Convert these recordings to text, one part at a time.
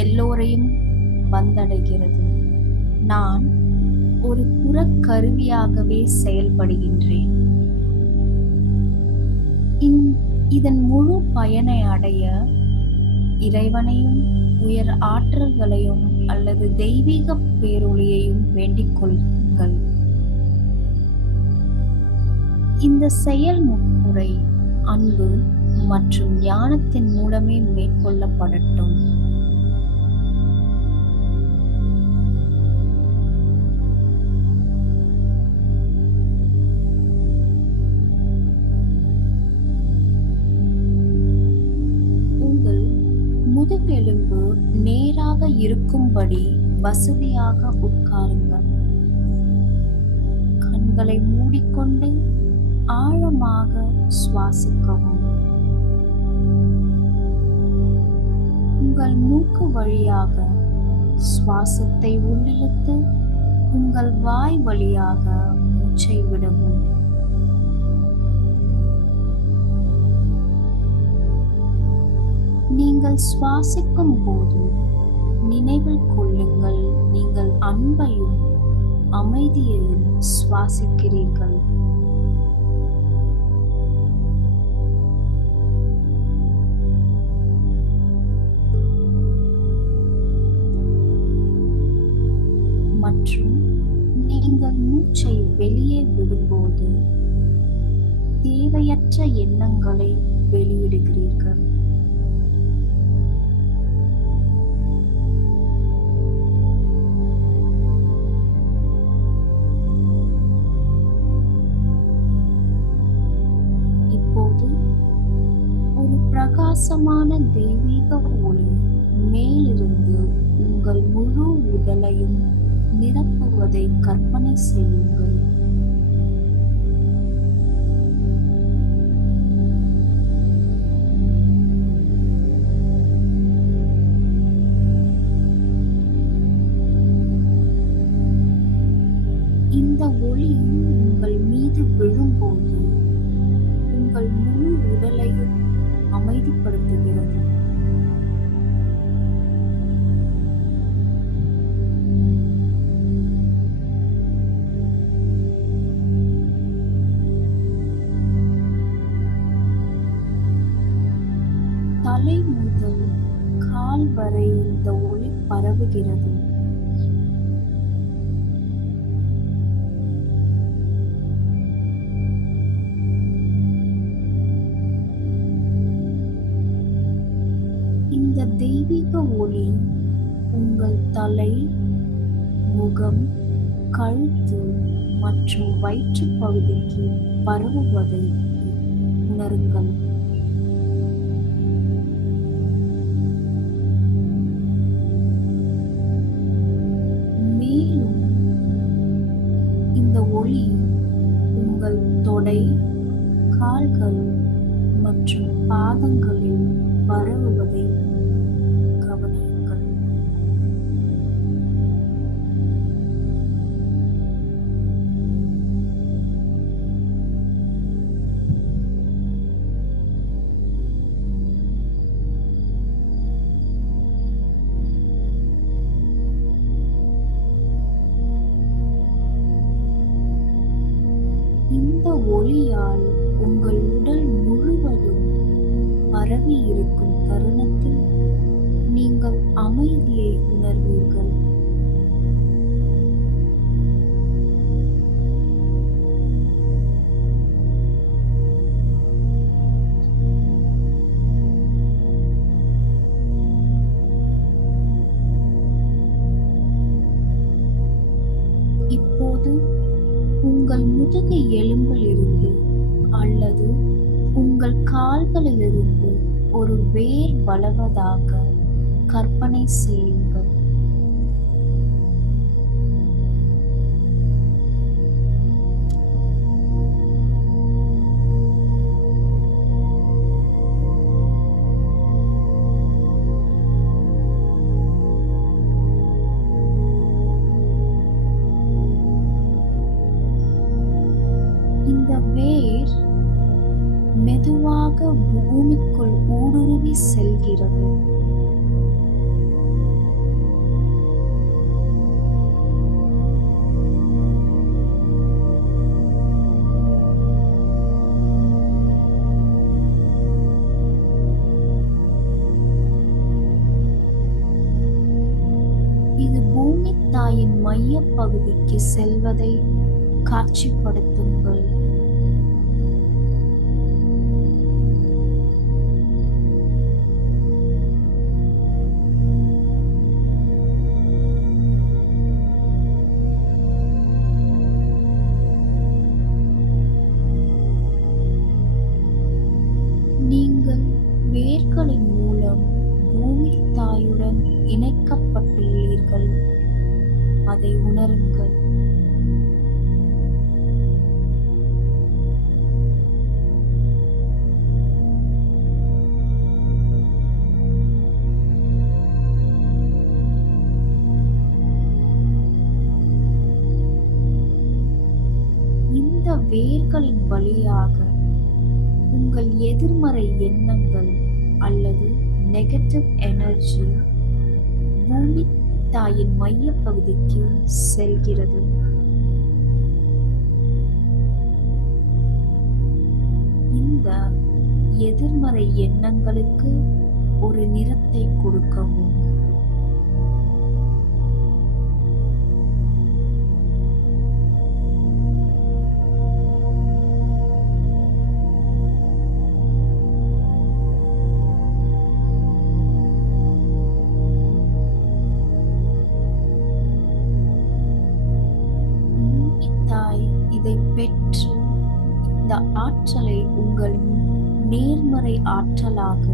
எல்லோரையும் வந்தடைகிறது. நான் ஒரு புறக்கருவியாகவே செயல்படுகின்றேன். இதன் முழு பயனை அடைய இறைவனையும் உயர் ஆற்றல்களையும் அல்லது தெய்வீக பேரொளியையும் வேண்டிக் கொள்ளுங்கள். இந்த செயல்முறை அன்பு மற்றும் ஞானத்தின் மூலமே மேற்கொள்ளப்படட்டும். உங்கள் முதுகெலும்பு நேராக இருக்கும்படி வசதியாக உட்காருங்கள். கண்களை மூடிக்கொண்டு ஆழமாக சுவாசிக்கவும். உங்கள் மூக்கு வழியாக சுவாசத்தை உள்ளிழுத்து உங்கள் வாய் வழியாக மூச்சை விடவும். நீங்கள் சுவாசிக்கும் போது நினைவில் கொள்ளுங்கள், நீங்கள் அன்பையும் அமைதியையும் சுவாசிக்கிறீர்கள். மற்றும் நீங்கள் மூச்சை வெளியே விடும்போது தேவையற்ற எண்ணங்களை வெளியிடுகிறீர்கள். இப்போது ஒரு பிரகாசமான தெய்வீக ஒளி மேலிருந்து உங்கள் முழு உடலையும் நிரப்புவதை கற்பனை செய்யுங்கள். இந்த ஒளி உங்கள் மீது விழும்போது உங்கள் முழு உடலையும் அமைதிப்படுத்துகிறது. தலை முதல் கால் வரை இந்த ஒளி பரவுகிறது. இந்த தெய்வீக ஒளி உங்கள் தலை, முகம், கழுத்து மற்றும் வயிற்று பகுதிக்கு பரவுவதை உணருங்கள். மேலும் இந்த ஒளி உங்கள் தொடை, கால்கள் மற்றும் பாதங்களில் பரவுவதை கவனியுங்கள். இந்த ஒளியால் உங்கள் உடல் முழுவதும் பரவி இருக்கும் தருணத்தில் நீங்கள் அமைதியை உணர்வீர்கள். இப்போது உங்கள் முதுகு எலும்பில் இருந்து அல்லது உங்கள் கால்களிலிருந்து ஒரு வேர் வளர்வதாக கற்பனை செய்யுங்கள். இந்த வேர் மெதுவாக பூமிக்குள் ஊடுருவி செல்கிறது. இது பூமி தாயின் மைய பகுதிக்கு செல்வதை காட்சிப்படுத்துங்கள். நீங்கள் வேர்களின் மூலம் பூமி தாயுடன் இணைக்கப்பட்டுள்ளீர்கள். அதை உணருங்கள். இந்த வேர்களின் வழியாக உங்கள் எதிர்மறை எண்ணங்கள் அல்லது நெகட்டிவ் எனர்ஜி பூமி தாயின் மைய பகுதிக்கு செல்கிறது. இந்த எதிர்மறை எண்ணங்களுக்கு ஒரு நிறத்தை கொடுக்கவும். இதை பெற்று இந்த ஆற்றலை உங்கள் நேர்மறை ஆற்றலாக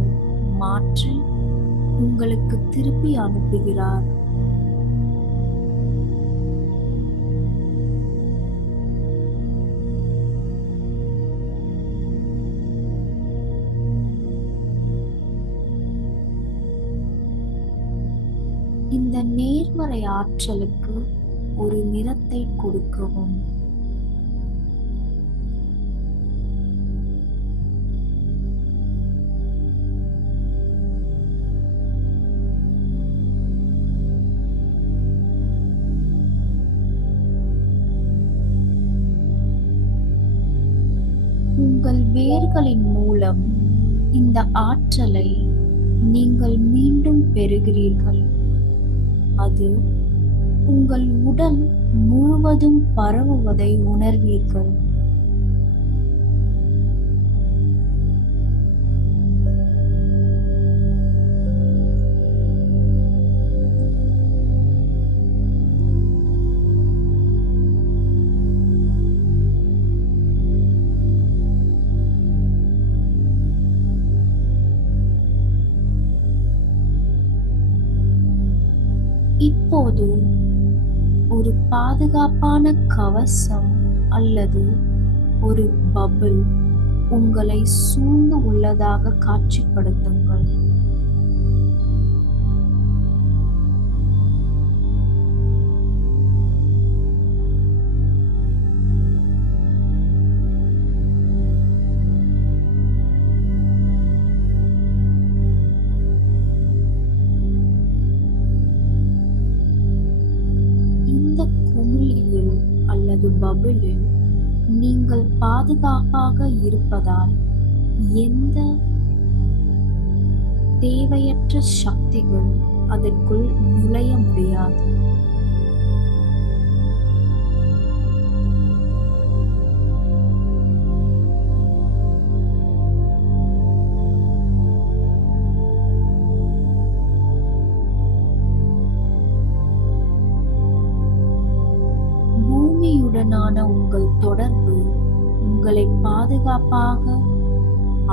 மாற்றி உங்களுக்கு திருப்பி அனுப்புகிறார். இந்த நேர்மறை ஆற்றலுக்கு ஒரு நிறத்தை கொடுக்கவும். உங்கள் வேர்களின் மூலம் இந்த ஆற்றலை நீங்கள் மீண்டும் பெறுகிறீர்கள். அது உங்கள் உடல் முழுவதும் பரவுவதை உணர்வீர்கள். இப்போது ஒரு பாதுகாப்பான கவசம் அல்லது ஒரு பபிள் உங்களை சூழ்ந்து உள்ளதாக காட்சிப்படுத்துங்கள். பபிளில் நீங்கள் பாதுகாப்பாக இருப்பதால் எந்த தேவையற்ற சக்திகள் அதற்குள் நுழைய முடியாது. பூமியுடனான உங்கள் தொடர்பு உங்களை பாதுகாப்பாக,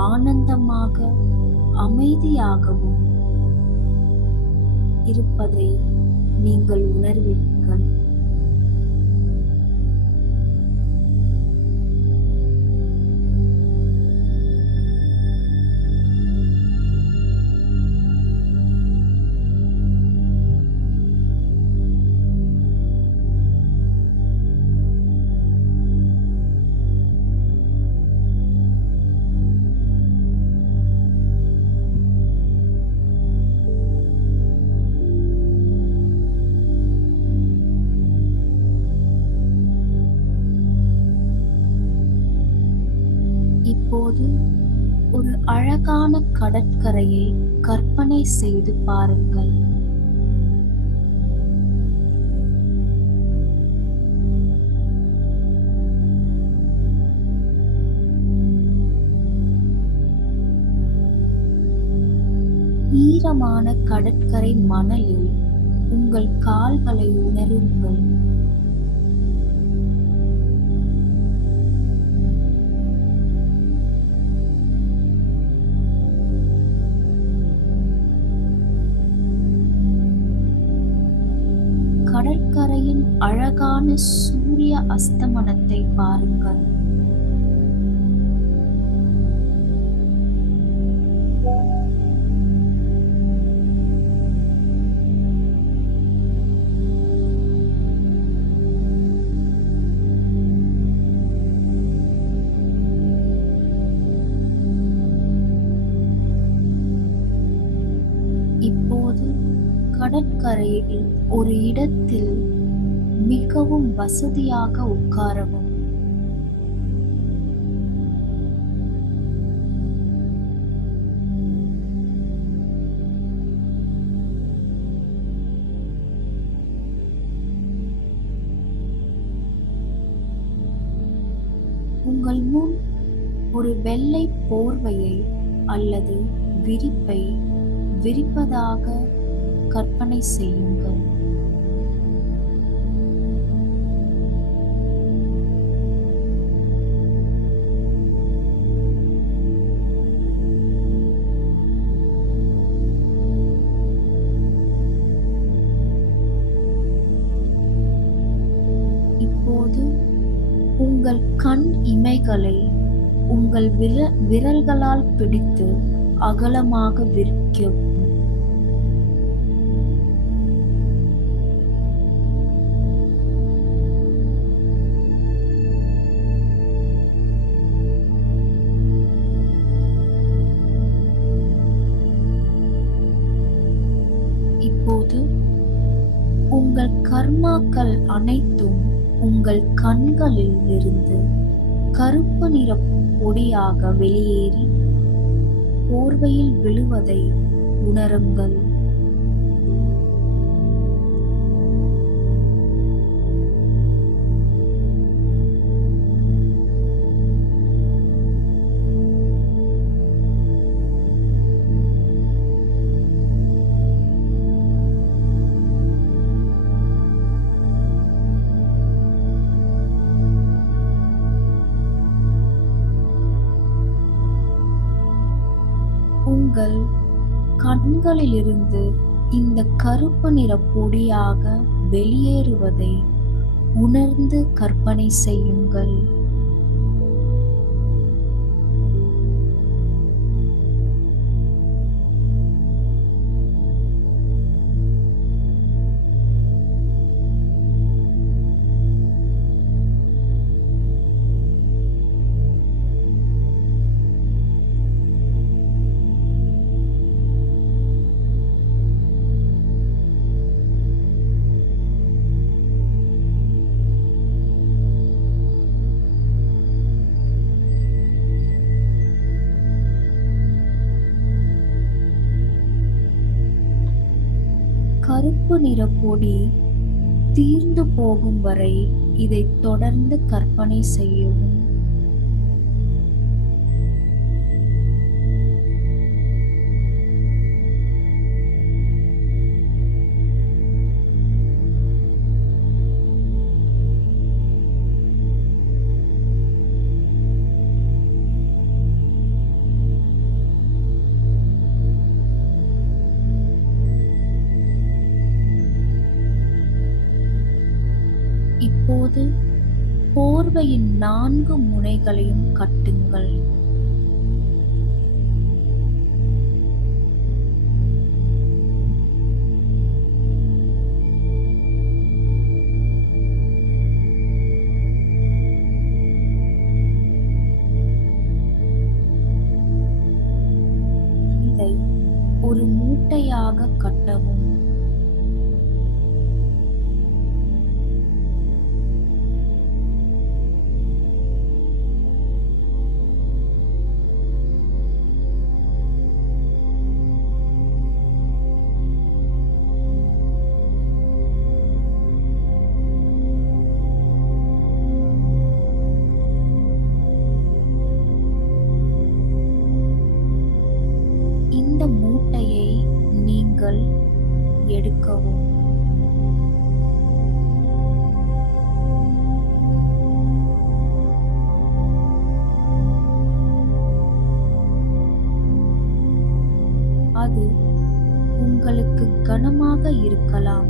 ஆனந்தமாக, அமைதியாகவும் இருப்பதை நீங்கள் உணர்வீர்கள். இப்போது ஒரு அழகான கடற்கரையை கற்பனை செய்து பாருங்கள். அழகான கடற்கரை மணலில் உங்கள் கால்களை உணருங்கள். கடற்கரையின் அழகான சூரிய அஸ்தமனத்தை பாருங்கள். இப்போது கடற்கரையில் ஒரு இடத்தில் மிகவும் வசதியாக உட்காரவும். உங்கள் முன் ஒரு வெள்ளை போர்வையை அல்லது விரிப்பை விரிப்பதாக கற்பனை செய்யுங்கள். இப்போது உங்கள் கண் இமைகளை உங்கள் விரல்களால் பிடித்து அகலமாக விரிக்கவும். இப்போது உங்கள் கர்மாக்கள் அனைத்தும் உங்கள் கண்களில் இருந்து கருப்பு நிற பொடியாக வெளியேறி போர்வையில் விழுவதை உணருங்கள். உங்கள் கண்களிலிருந்து இந்த கருப்பு நிற பொடியாக வெளியேறுவதை உணர்ந்து கற்பனை செய்யுங்கள். கருப்பு நிற பொடி தீர்ந்து போகும் வரை இதை தொடர்ந்து கற்பனை செய்யவும். இப்போது போர்வையின் 4 முனைகளையும் கட்டுங்கள். இதை ஒரு மூட்டையாக கட்டவும். இந்த மூட்டையை நீங்கள் எடுக்கவும். அது உங்களுக்கு கனமாக இருக்கலாம்.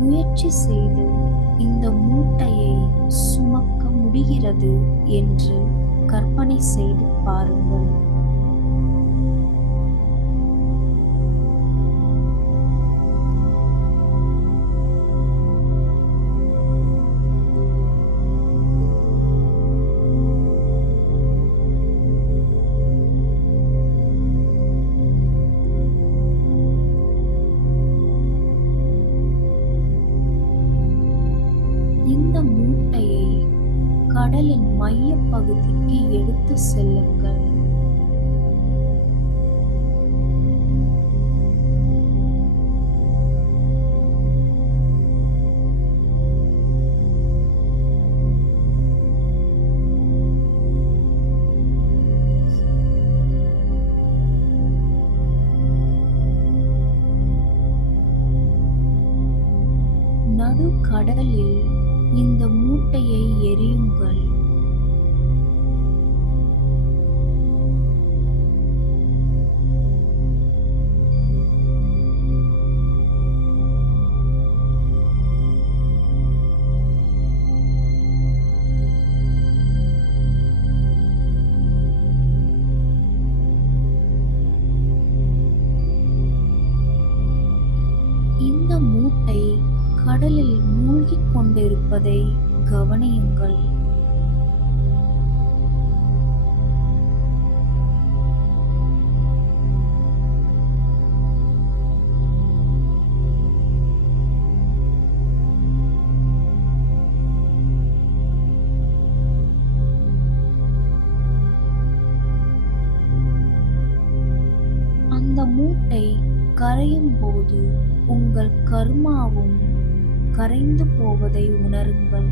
முயற்சி செய்து இந்த மூட்டையை சுமக்க முடிகிறது என்று கற்பனை செய்து பாருங்கள். இந்த மூட்டையை கடலின் மைய பகுதிக்கு எடுத்து செல்லுங்கள். நடு கடலில் இந்த மூட்டையை எறியுங்கள். இந்த மூட்டை கடலில் மூழ்கிக் கொண்டிருப்பதை கவனியுங்கள். அந்த மூட்டை கரையும் போது உங்கள் கர்மாவும் கரைந்து போவதை உணருங்கள்.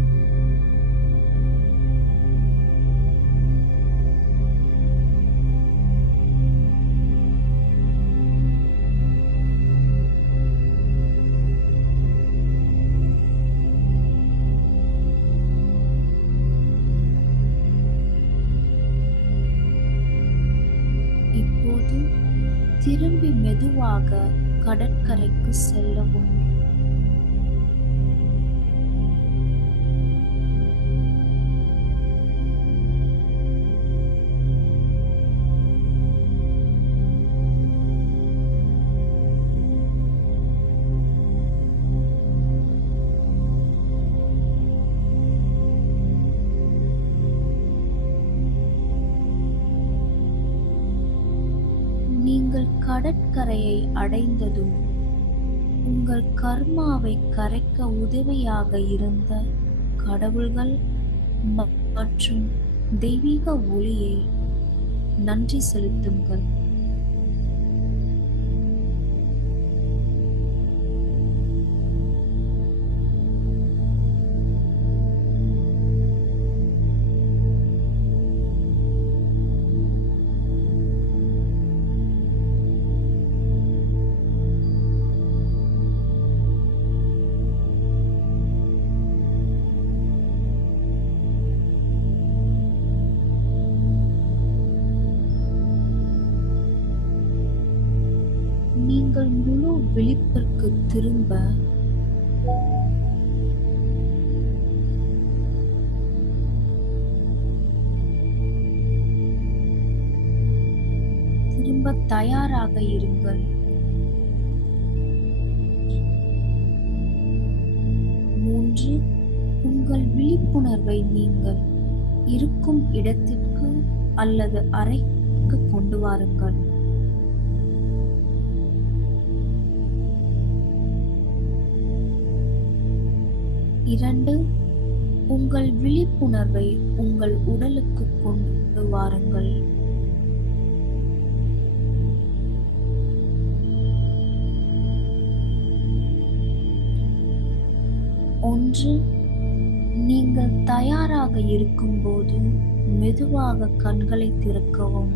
இப்போது திரும்பி மெதுவாக கடற்கரைக்கு செல்லவும். நீங்கள் கடற்கரையை அடைந்ததும் உங்கள் கர்மாவை கரைக்க உதவியாக இருந்த கடவுள்கள் மற்றும் தெய்வீக ஒளியை நன்றி செலுத்துங்கள். நீங்கள் முழு விழிப்பிற்கு திரும்ப தயாராக இருங்கள். 3 உங்கள் விழிப்புணர்வை நீங்கள் இருக்கும் இடத்திற்கு அல்லது அறைக்கு கொண்டு வாருங்கள். 2 உங்கள் விழிப்புணர்வை உங்கள் உடலுக்கு கொண்டு வாருங்கள். 1 நீங்கள் தயாராக இருக்கும்போது மெதுவாக கண்களை திறக்கவும்.